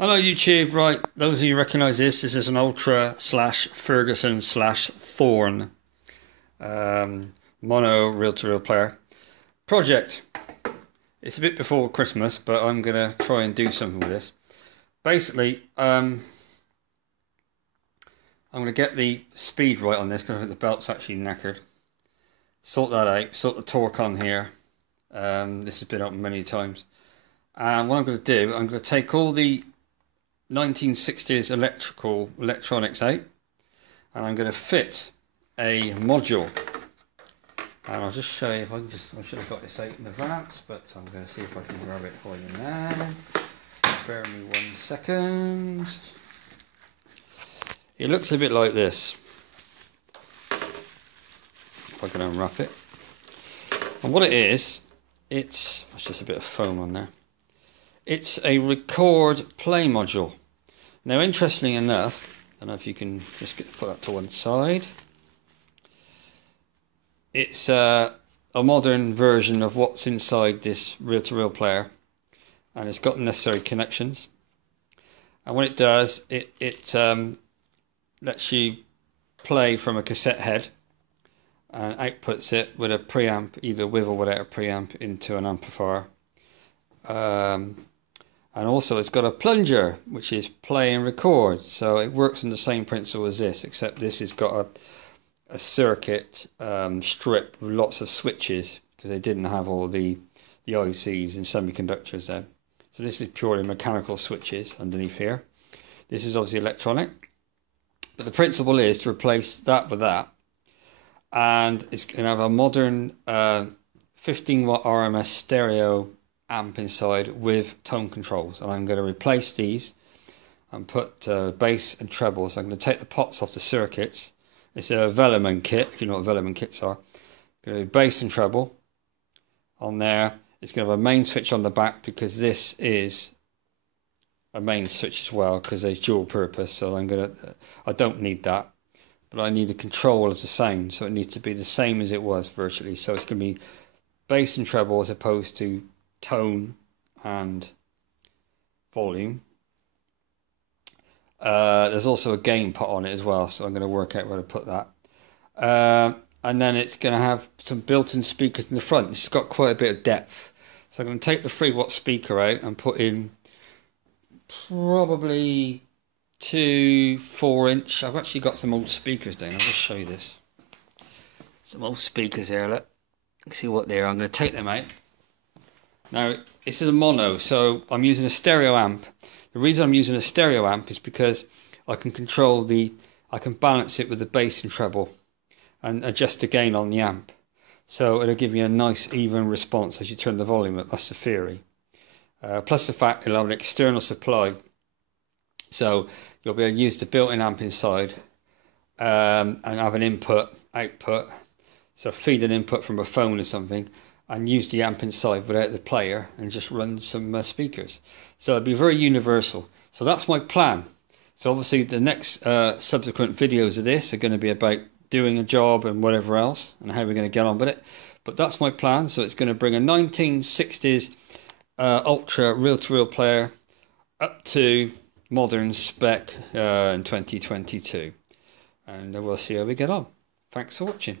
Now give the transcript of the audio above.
Hello YouTube, right, those of you recognise this is an Ultra slash Ferguson slash Thorn mono reel-to-reel player project. It's a bit before Christmas, but I'm going to try and do something with this. Basically, I'm going to get the speed right on this because I think the belt's actually knackered. Sort that out, sort the torque on here. This has been up many times. And what I'm going to do, I'm going to take all the 1960s electronics out, and I'm going to fit a module. And I'll just show you if I can I should have got this out in advance, but I'm going to see if I can grab it for you now. Bear me 1 second. It looks a bit like this. If I can unwrap it. And what it is, it's just a bit of foam on there. It's a record play module. Now, interestingly enough, I don't know if you can just put that to one side. It's a modern version of what's inside this reel-to-reel player, and it's got the necessary connections. And what it does, it lets you play from a cassette head and outputs it with a preamp, either with or without a preamp, into an amplifier. And also it's got a plunger, which is play and record. So it works on the same principle as this, except this has got a circuit strip with lots of switches, because they didn't have all the ICs and semiconductors there. So this is purely mechanical switches underneath here. This is obviously electronic. But the principle is to replace that with that. And it's going to have a modern 15 watt RMS stereo amp inside with tone controls, and I'm going to replace these and put bass and treble. So I'm going to take the pots off the circuits. It's a Velleman kit, if you know what Velleman kits are. Going to do bass and treble on there. It's going to have a main switch on the back, because this is a main switch as well, because there's dual purpose. So I don't need that, but I need a control of the sound, so it needs to be the same as it was virtually. So it's going to be bass and treble as opposed to tone and volume. There's also a gain pot on it as well, so I'm going to work out where to put that. And then it's going to have some built-in speakers in the front. It's got quite a bit of depth. So I'm going to take the 3 watt speaker out and put in probably 2 4-inch. I've actually got some old speakers down. I'll just show you this. Some old speakers here, look. See what they are. I'm going to take them out. Now, this is a mono, so I'm using a stereo amp. The reason I'm using a stereo amp is because I can control I can balance it with the bass and treble and adjust the gain on the amp. So it'll give you a nice even response as you turn the volume up. That's the theory. Plus the fact it'll have an external supply. So you'll be able to use the built-in amp inside and have an input, output. So feed an input from a phone or something, and use the amp inside without the player, and just run some speakers. So it'll be very universal. So that's my plan. So obviously the next subsequent videos of this are going to be about doing a job and whatever else, and how we're going to get on with it. But that's my plan. So it's going to bring a 1960s Ultra reel-to-reel player up to modern spec in 2022. And we'll see how we get on. Thanks for watching.